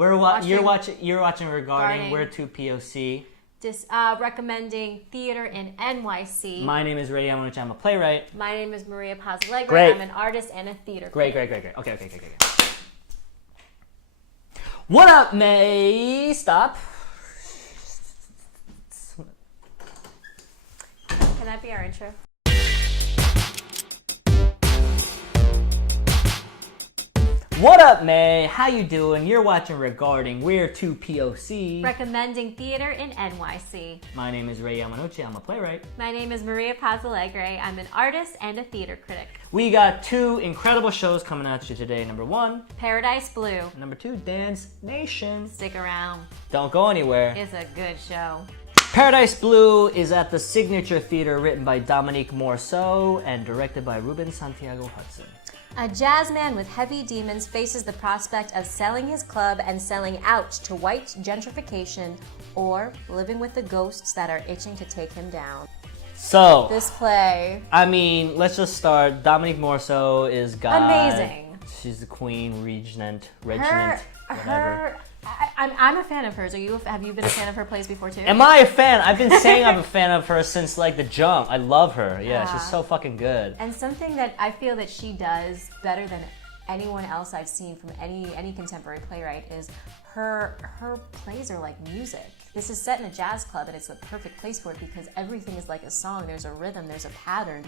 You're watching Regarding. We're to POC. Recommending theater in NYC. My name is Ray Yamanuchi. I'm a playwright. My name is Maria Paz-Alegre. Great. I'm an artist and a theater Great. critic. Okay. What up, May? Stop. Can that be our intro? What up, May? How you doing? You're watching Regarding. We're to POC. Recommending theater in NYC. My name is Ray Yamanuchi. I'm a playwright. My name is Maria Paz-Alegre. I'm an artist and a theater critic. We got two incredible shows coming at you today. Number one, Paradise Blue. Number two, Dance Nation. Stick around. Don't go anywhere. It's a good show. Paradise Blue is at the Signature Theater, written by Dominique Morceau and directed by Ruben Santiago Hudson. A jazz man with heavy demons faces the prospect of selling his club and selling out to white gentrification, or living with the ghosts that are itching to take him down. So, this play... I mean, let's just start. Dominique Morceau is God. Amazing. She's the queen, regent, whatever. I'm a fan of hers. Have you been a fan of her plays before too? Am I a fan? I've been saying I'm a fan of her since like the jump. I love her. Yeah, she's so fucking good. And something that I feel that she does better than anyone else I've seen from any contemporary playwright is her plays are like music. This is set in a jazz club, and it's the perfect place for it because everything is like a song. There's a rhythm, there's a pattern,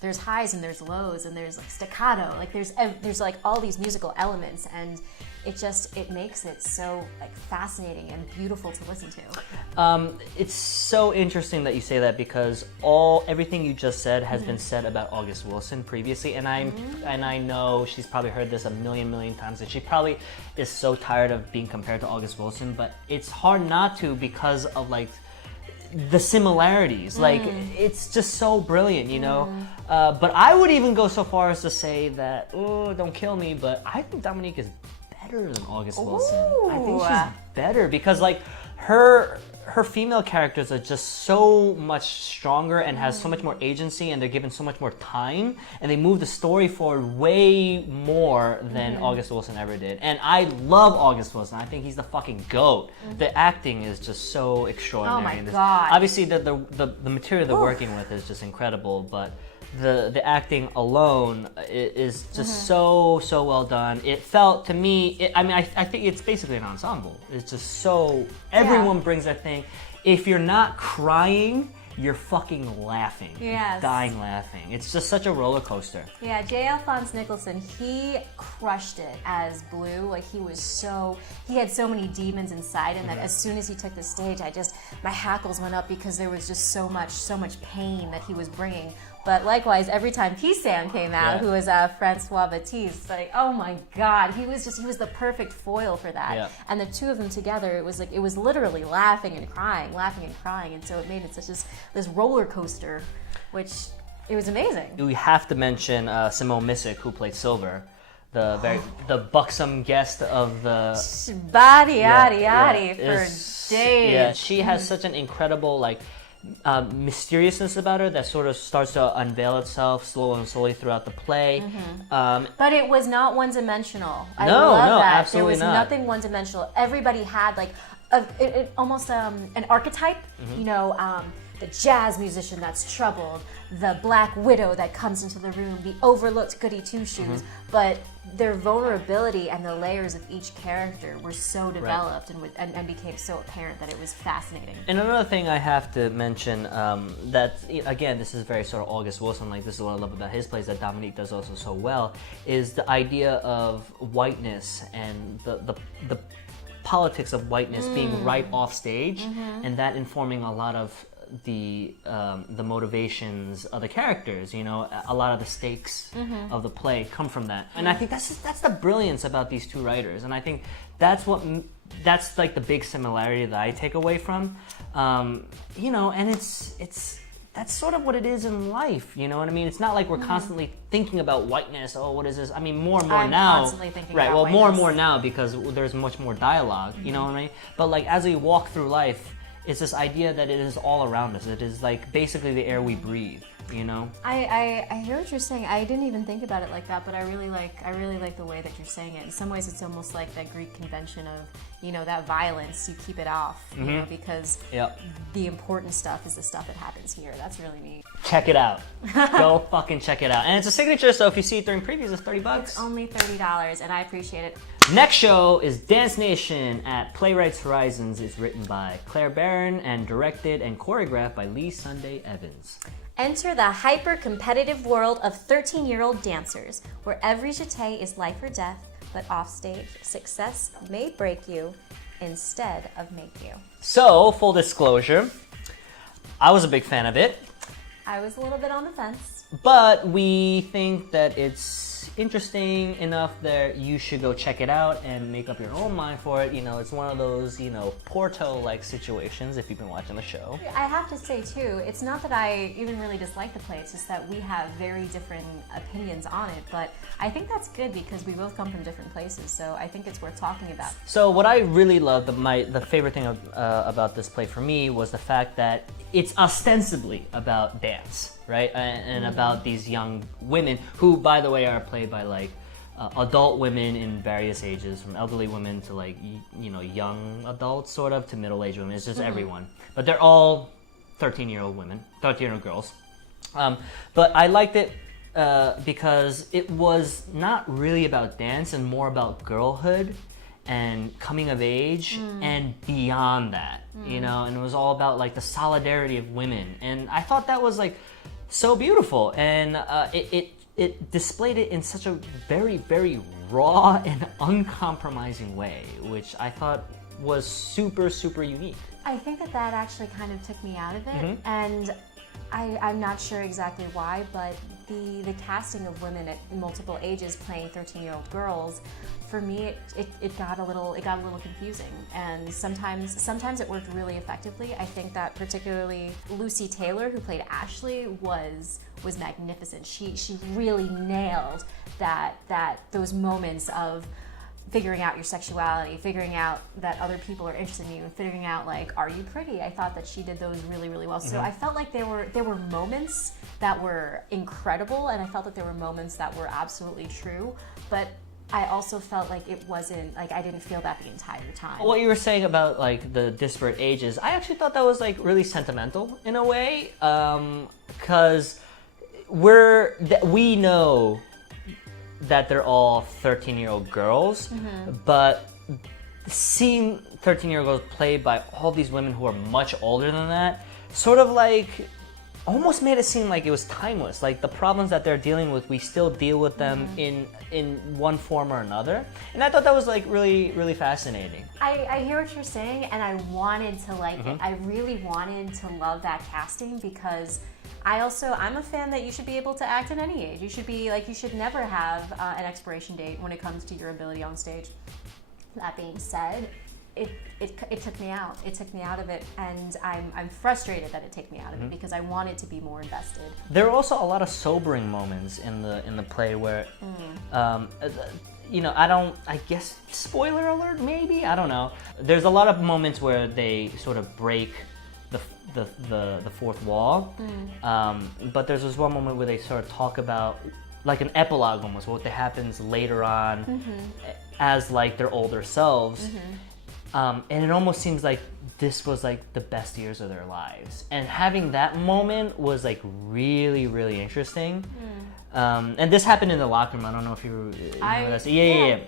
there's highs and there's lows, and there's like staccato. Like there's like all these musical elements, and it makes it so like fascinating and beautiful to listen to. It's so interesting that you say that because everything you just said has been said about August Wilson previously, and I know she's probably heard this a million times, and she probably is so tired of being compared to August Wilson, but it's hard not to because of like the similarities. Like it's just so brilliant, you know. But I would even go so far as to say that, don't kill me, but I think Dominique is better than August Wilson. I think she's better because like her female characters are just so much stronger and has so much more agency, and they're given so much more time, and they move the story forward way more than August Wilson ever did. And I love August Wilson. I think he's the fucking GOAT. The acting is just so extraordinary. Oh my God. Obviously the material they're working with is just incredible, but the acting alone is just so well done. It felt to me, I think it's basically an ensemble. It's just so, everyone brings their thing. If you're not crying, you're fucking laughing. Yes. Dying laughing. It's just such a roller coaster. Yeah, J. Alphonse Nicholson, he crushed it as Blue. Like he had so many demons inside him that as soon as he took the stage, my hackles went up because there was just so much pain that he was bringing. But likewise, every time T-Sam came out, who was Francois Baptiste, like, oh my God, he was the perfect foil for that. Yeah. And the two of them together, it was literally laughing and crying, and so it made it such this roller coaster, which it was amazing. We have to mention Simone Missick, who played Silver, the buxom guest of the for days. Yeah, she has such an incredible mysteriousness about her that sort of starts to unveil itself slowly throughout the play. But it was not one-dimensional. I love that. Absolutely there was nothing one-dimensional. Everybody had almost an archetype, you know, the jazz musician that's troubled, the black widow that comes into the room, the overlooked goody two-shoes, but their vulnerability and the layers of each character were so developed and became so apparent that it was fascinating. And another thing I have to mention, that again, this is very sort of August Wilson, like this is what I love about his plays that Dominique does also so well, is the idea of whiteness and the politics of whiteness being right off stage, and that informing a lot of the motivations of the characters. You know, a lot of the stakes of the play come from that, and I think that's the brilliance about these two writers, and I think that's like the big similarity that I take away from, you know, and it's that's sort of what it is in life, you know what I mean? It's not like we're constantly thinking about whiteness. Oh, what is this? I mean, more and more I'm now. Constantly thinking right. About well, whiteness. more and more now because there's much more dialogue. You know what I mean? But like as we walk through life, it's this idea that it is all around us. It is like basically the air we breathe, you know? I hear what you're saying. I didn't even think about it like that, but I really like the way that you're saying it. In some ways, it's almost like that Greek convention of, you know, that violence, you keep it off, you know, because the important stuff is the stuff that happens here. That's really neat. Check it out. Go fucking check it out. And it's a signature, so if you see it during previews, it's $30. It's only $30, and I appreciate it. Next show is Dance Nation at Playwrights Horizons. It's written by Claire Barron and directed and choreographed by Lee Sunday Evans. Enter the hyper-competitive world of 13-year-old dancers, where every jeté is life or death, but offstage, success may break you instead of make you. So, full disclosure, I was a big fan of it, I was a little bit on the fence. but we think that it's interesting enough that you should go check it out and make up your own mind for it. You know, it's one of those, you know, Porto-like situations if you've been watching the show. I have to say, too, it's not that I even really dislike the play, it's just that we have very different opinions on it, but I think that's good because we both come from different places, so I think it's worth talking about. So what I really loved, the favorite thing about this play for me was the fact that it's ostensibly about dance, right? And about these young women who, by the way, are played by like adult women in various ages, from elderly women to like, you know, young adults sort of, to middle-aged women. It's just everyone. But they're all 13-year-old women, 13-year-old girls. But I liked it because it was not really about dance and more about girlhood and coming of age and beyond that, you know, and it was all about like the solidarity of women. And I thought that was like so beautiful, and it displayed it in such a very, very raw and uncompromising way, which I thought was super, super unique. I think that actually kind of took me out of it, and I'm not sure exactly why, but the casting of women at multiple ages playing 13-year-old girls, for me, it got a little confusing, and sometimes it worked really effectively. I think that particularly Lucy Taylor, who played Ashley, was magnificent. She really nailed those moments of figuring out your sexuality, figuring out that other people are interested in you, and figuring out like, are you pretty? I thought that she did those really, really well. So I felt like there were moments that were incredible, and I felt that there were moments that were absolutely true, but I also felt like it wasn't, like I didn't feel that the entire time. What you were saying about like the disparate ages, I actually thought that was like really sentimental in a way, because we know that they're all 13-year-old girls, but seeing 13-year-old girls played by all these women who are much older than that, sort of like almost made it seem like it was timeless. Like the problems that they're dealing with, we still deal with them in one form or another. And I thought that was like really, really fascinating. I hear what you're saying, and I wanted to like it. I really wanted to love that casting because I'm a fan that you should be able to act at any age. You should never have an expiration date when it comes to your ability on stage. That being said, it took me out. It took me out of it, and I'm frustrated that it took me out of it because I wanted to be more invested. There are also a lot of sobering moments in the play where, you know, I guess, spoiler alert, maybe? I don't know. There's a lot of moments where they sort of break the fourth wall, but there's this one moment where they sort of talk about, like an epilogue almost, what happens later on as like their older selves. And it almost seems like this was like the best years of their lives. And having that moment was like really, really interesting. And this happened in the locker room. I don't know if you remember that. Yeah.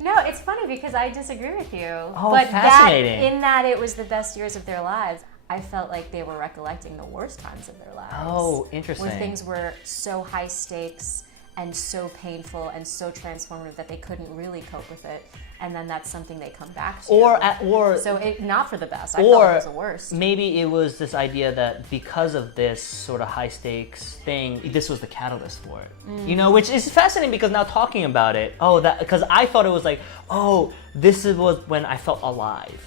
No, it's funny because I disagree with you. Oh, but fascinating. In that it was the best years of their lives, I felt like they were recollecting the worst times of their lives. Oh, interesting. Where things were so high stakes and so painful and so transformative that they couldn't really cope with it. And then that's something they come back to. Or so it not for the best. I felt it was the worst. Maybe it was this idea that because of this sort of high stakes thing, this was the catalyst for it. You know, which is fascinating because now talking about it, because I thought it was like, this was when I felt alive.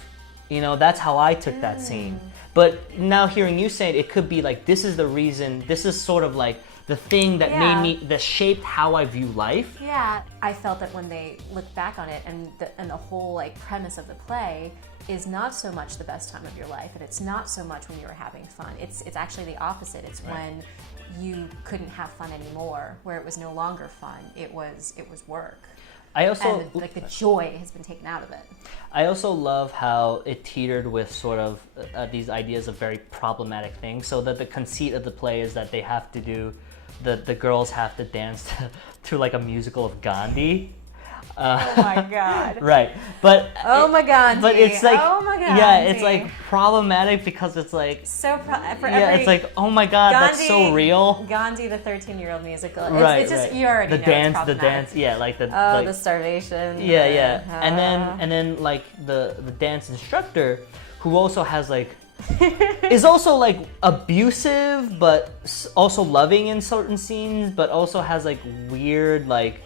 You know, that's how I took that scene. But now hearing you say it, it could be like this is the reason. This is sort of like the thing that Yeah. that shaped how I view life. Yeah, I felt that when they looked back on it, and the whole like premise of the play is not so much the best time of your life, and it's not so much when you were having fun. It's actually the opposite. It's when you couldn't have fun anymore, where it was no longer fun. It was work. I also And like the joy has been taken out of it. I also love how it teetered with sort of these ideas of very problematic things. So that the conceit of the play is that they have to do, the girls have to dance to like a musical of Gandhi. Oh my God. Right, but Oh my God. but it's like oh my God. yeah, it's like problematic because it's like for yeah, every it's like oh my God, that's so real. Gandhi, the 13-year-old musical. Right, It's just right. you already the know dance, it's the problematic. dance, yeah, like the Oh, like, the starvation. yeah, yeah, and then like the dance instructor who also has like is also like abusive but also loving in certain scenes, but also has like weird like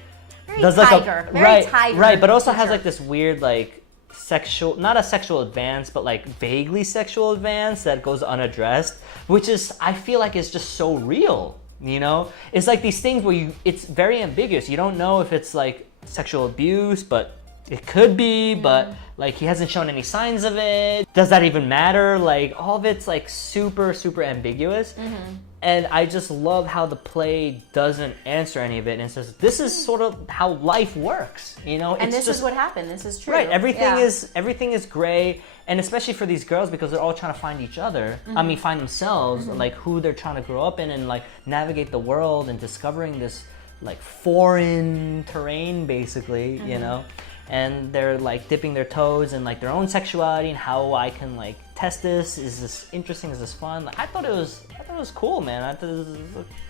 Very tiger, very tiger right, but also has teacher. like this weird like sexual, not a sexual advance, but like vaguely sexual advance that goes unaddressed, which is I feel like is just so real. You know, it's like these things where it's very ambiguous. You don't know if it's like sexual abuse, but it could be, but like he hasn't shown any signs of it. Does that even matter? Like all of it's like super, super ambiguous. And I just love how the play doesn't answer any of it and says, this is sort of how life works, you know? And it's this just, is what happened. This is true. right, everything Yeah. is gray, and especially for these girls because they're all trying to find each other. I mean, find themselves, like who they're trying to grow up in and like navigate the world and discovering this like foreign terrain basically, you know? And they're like dipping their toes in like their own sexuality and how I can like test this. Is this interesting? Is this fun? Like, I thought it was cool, man. I thought it was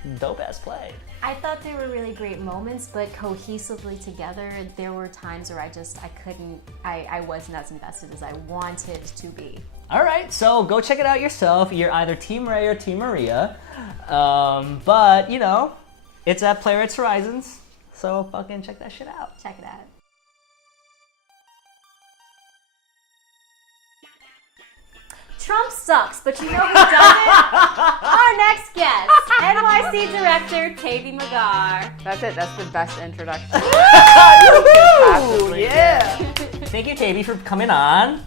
a dope ass play. I thought they were really great moments, but cohesively together, there were times where I wasn't as invested as I wanted to be. All right, so go check it out yourself. You're either Team Ray or Team Maria, but you know, it's at Playwrights Horizons, so fucking check that shit out. Check it out. Trump sucks, but you know who doesn't? Our next guest, NYC director Taibi Magar. That's it. That's the best introduction. Ooh, yeah. Thank you, Taibi, for coming on.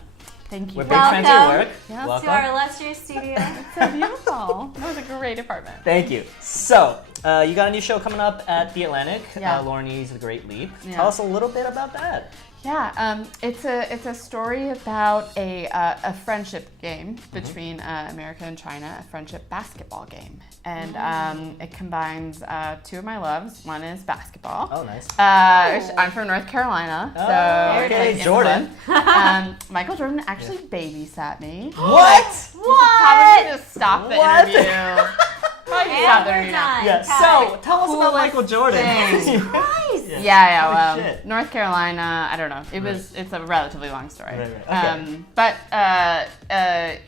Thank you. We're big fans of your work. Yes. Welcome. To our illustrious studio. So beautiful. That was a great apartment. Thank you. So, you got a new show coming up at The Atlantic. Yeah. Lauren Yee's The Great Leap. Yeah. Tell us a little bit about that. Yeah, it's a story about a friendship game between America and China, a friendship basketball game, and it combines two of my loves. One is basketball. Oh, nice. I'm from North Carolina, so Oh, okay, it's Jordan. fun. Michael Jordan actually babysat me. What? Probably just stop the What? interview. Probably stop the we're interview. done. Yeah, so tell us about Coolest Michael Jordan. thing. Nice. Yeah, Holy well, shit. North Carolina, I don't know. It's a relatively long story. Right. Okay. But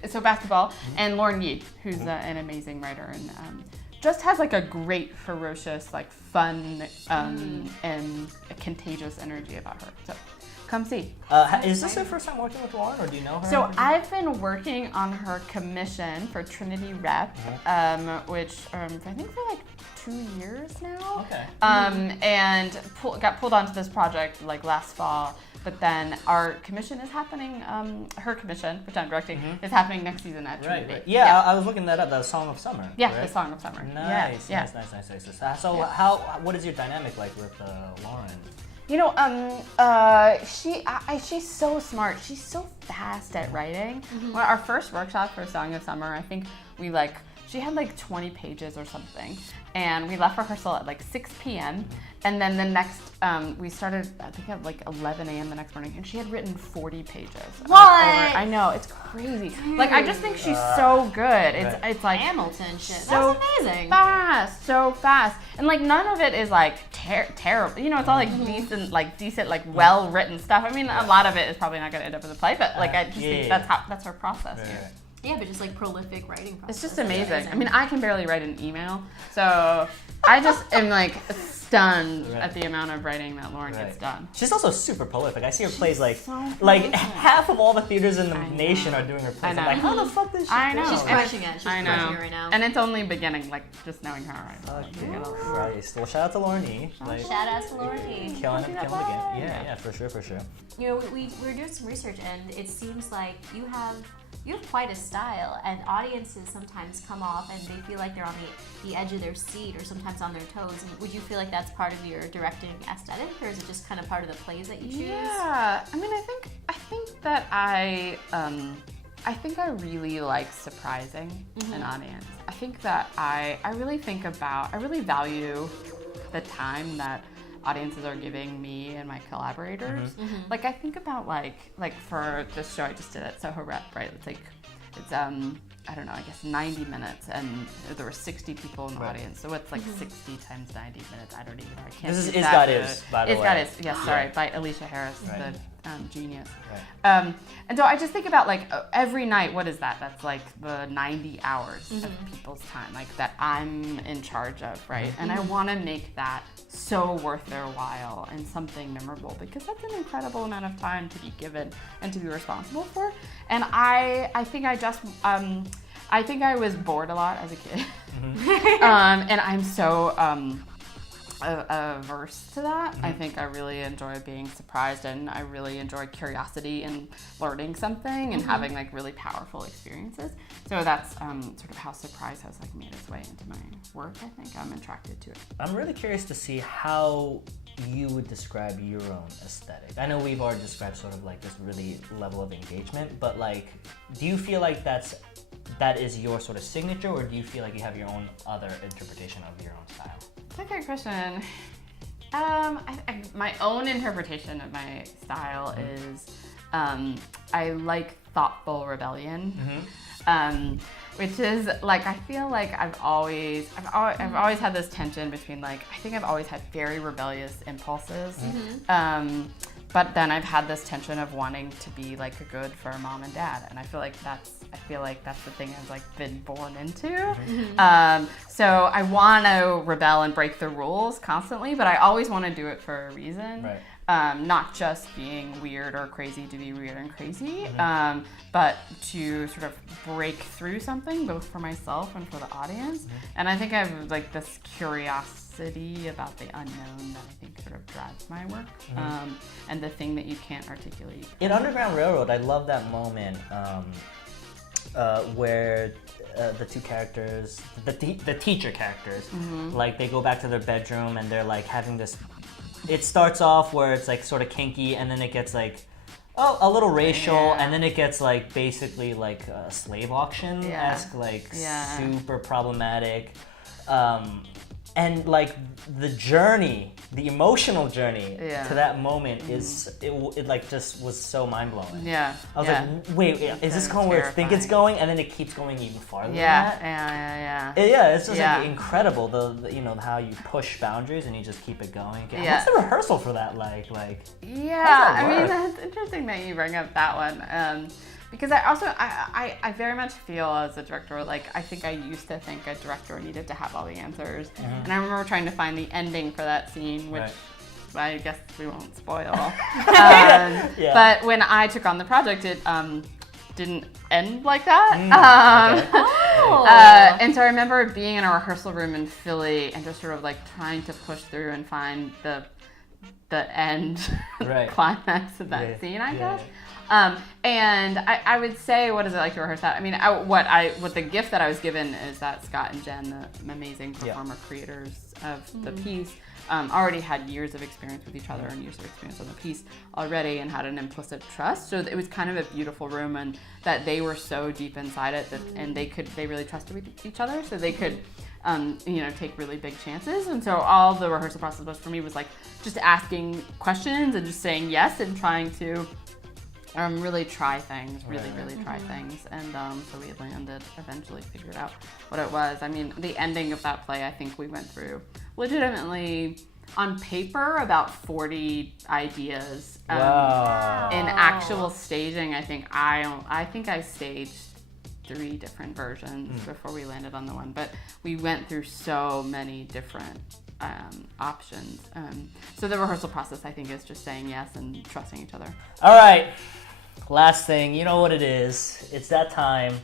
so basketball, and Lauren Yee, who's an amazing writer and just has like a great, ferocious, like fun and a contagious energy about her. So come see. Is this your first time working with Lauren, or do you know her? So I've been working on her commission for Trinity Rep, which I think for like 2 years now. Okay. And got pulled onto this project like last fall. But then our commission is happening, her commission, which I'm directing, is happening next season at Trinity. Right. Yeah, I was looking that up. That was Song of Summer. Yeah, right? the Song of Summer. Nice, Yeah. nice. So what is your dynamic like with Lauren? You know, she's so smart. She's so fast at writing. Well, our first workshop for Song of Summer, I think she had like 20 pages or something, and we left rehearsal at like 6 p.m. And then the next, we started I think at like 11 a.m. the next morning, and she had written 40 pages. What? I know, it's crazy. Like I just think she's so good. It's like Hamilton shit. so That's amazing. so fast, and like none of it is like terrible. You know, it's all like decent, like well written stuff. I mean, a lot of it is probably not going to end up in the play, but like I just think that's her process here. Yeah, but just like prolific writing process. It's just amazing. I mean, I can barely write an email, so I just am like stunned at the amount of writing that Lauren Right. gets done. She's also super prolific. I see her plays like so like prolific. half of all the theaters in the I nation know. are doing her I plays. know. I'm like, how the fuck does she I do know. it? She's crushing it. She's I know. crushing it right now. And it's only beginning, like just knowing her right now. Oh, Christ. Well, shout out to Lauren E. Like, Shout out to Lauren E. killing it again. Yeah, for sure. You know, we were doing some research, and it seems like you have quite a style, and audiences sometimes come off and they feel like they're on the edge of their seat or sometimes on their toes. And would you feel like that's part of your directing aesthetic, or is it just kind of part of the plays that you choose? Yeah, I mean, I think that I think I really like surprising an audience. I think that I really value the time that audiences are giving me and my collaborators. Like I think about like for this show I just did at Soho Rep, right? It's I don't know, I guess 90 minutes, and there were 60 people in the audience. So it's like 60 times 90 minutes. I don't even know. I can't. This is do Is that God good. Is, by the way. Is God Is, yes, sorry, by Alicia Harris, Right. the genius. Right. And so I just think about like every night, what is that? That's like the 90 hours of people's time, like that I'm in charge of, right? And I want to make that so worth their while and something memorable, because that's an incredible amount of time to be given and to be responsible for. And I think I think I was bored a lot as a kid, and I'm so averse to that. I think I really enjoy being surprised, and I really enjoy curiosity and learning something and having like really powerful experiences. So that's sort of how surprise has like made its way into my work. I think I'm attracted to it. I'm really curious to see how you would describe your own aesthetic. I know we've already described sort of like this really level of engagement, but like, do you feel like that is your sort of signature, or do you feel like you have your own other interpretation of your own style? That's a great question. My own interpretation of my style is I like thoughtful rebellion. Which is like, I feel like I've always had this tension between like, I think I've always had very rebellious impulses, but then I've had this tension of wanting to be like a good for mom and dad, and I feel like that's the thing I've like been born into. So I want to rebel and break the rules constantly, but I always want to do it for a reason. Right. Not just being weird or crazy to be weird and crazy, but to sort of break through something, both for myself and for the audience. And I think I have like this curiosity about the unknown that I think sort of drives my work, and the thing that you can't articulate. In Underground Railroad, I love that moment where the two characters, the teacher characters, like they go back to their bedroom and they're like having this. It starts off where it's like sort of kinky, and then it gets like a little racial, and then it gets like basically like a slave auction-esque, like super problematic. And like the journey, the emotional journey to that moment is it like just was so mind blowing. Yeah. I was like, wait, is this going where I think it's going? And then it keeps going even farther than that. Yeah, it's just like incredible. The you know how you push boundaries and you just keep it going. What's the rehearsal for that like? Yeah, I mean that's interesting that you bring up that one. Because I very much feel as a director, like I think I used to think a director needed to have all the answers. And I remember trying to find the ending for that scene, which I guess we won't spoil. But when I took on the project, it didn't end like that. And so I remember being in a rehearsal room in Philly and just sort of like trying to push through and find the end climax of that scene, I guess. And I would say, what is it like to rehearse that? I mean, what the gift that I was given is that Scott and Jen, the amazing performer creators of the piece, already had years of experience with each other and years of experience on the piece already, and had an implicit trust. So it was kind of a beautiful room, and that they were so deep inside it and they really trusted with each other, so they could take really big chances. And so all the rehearsal process was for me was like just asking questions and just saying yes and trying to really try things, really try things. And so we landed, eventually figured out what it was. I mean, the ending of that play, I think we went through legitimately, on paper, about 40 ideas. In actual staging, I think I staged 3 different versions before we landed on the one. But we went through so many different options. So the rehearsal process, I think, is just saying yes and trusting each other. All right. Last thing, you know what it is. It's that time.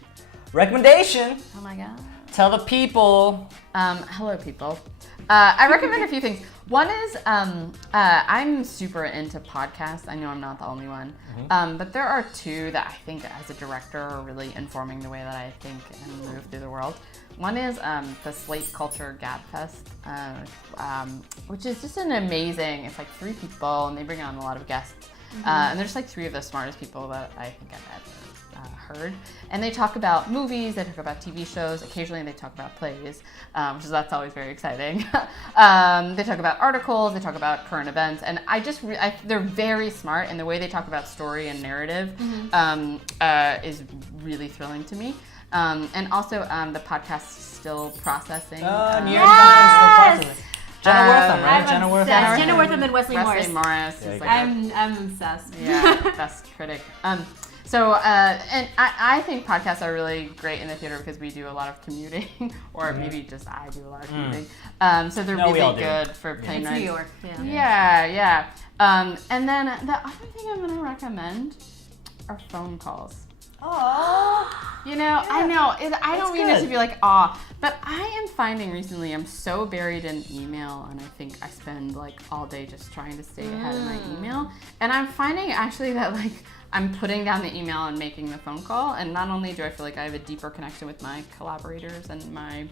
Recommendation. Oh my god. Tell the people. Hello, people. I recommend a few things. One is I'm super into podcasts. I know I'm not the only one. But there are two that I think as a director are really informing the way that I think and move through the world. One is the Slate Culture Gabfest, which is just an amazing, it's like 3 people and they bring on a lot of guests. And there's like 3 of the smartest people that I think I've ever heard. And they talk about movies, they talk about TV shows, occasionally they talk about plays, that's always very exciting. They talk about articles, they talk about current events, and they're very smart, and the way they talk about story and narrative is really thrilling to me. And also the podcast Still Processing. New York Times Still Processing. Jenna Wortham, right? I'm obsessed. Jenna Wortham and Wesley Morris. Is like I'm obsessed. Yeah, best critic. So, and I think podcasts are really great in the theater because we do a lot of commuting, or maybe just I do a lot of commuting. So they're really good for plane rides. New York. Yeah. And then the other thing I'm going to recommend are phone calls. Oh. You know, I know. I don't mean it to be like, but I am finding recently I'm so buried in email, and I think I spend like all day just trying to stay ahead of my email. And I'm finding actually that like I'm putting down the email and making the phone call, and not only do I feel like I have a deeper connection with my collaborators and my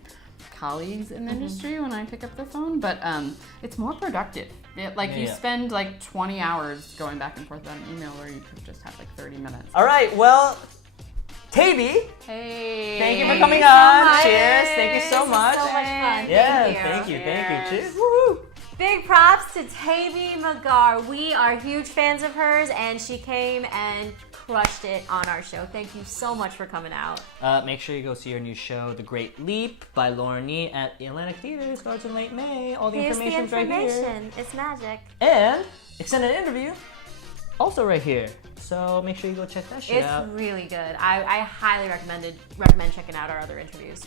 colleagues in the industry when I pick up the phone, but it's more productive. You spend like 20 hours going back and forth on an email where you could just have like 30 minutes. All right, well, Taibi, hey, thank you for coming on. much. Cheers. Thank you so much. So much fun. Yeah, Thank you. Thank you. Cheers. Woo-hoo. Big props to Taibi Magar. We are huge fans of hers, and she came and crushed it on our show. Thank you so much for coming out. Make sure you go see her new show, The Great Leap by Lauren Nee at the Atlantic Theater. It starts in late May. All the information's right here. It's magic. And extended interview, also right here. So make sure you go check that shit out. It's really good. I highly recommend checking out our other interviews.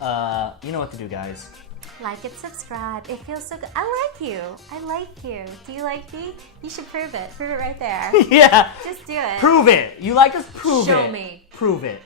You know what to do, guys. Like it, subscribe. It feels so good. I like you. Do you like me? You should prove it. Prove it right there. Yeah. Just do it. Prove it. You like us? Prove it. Show me. Prove it.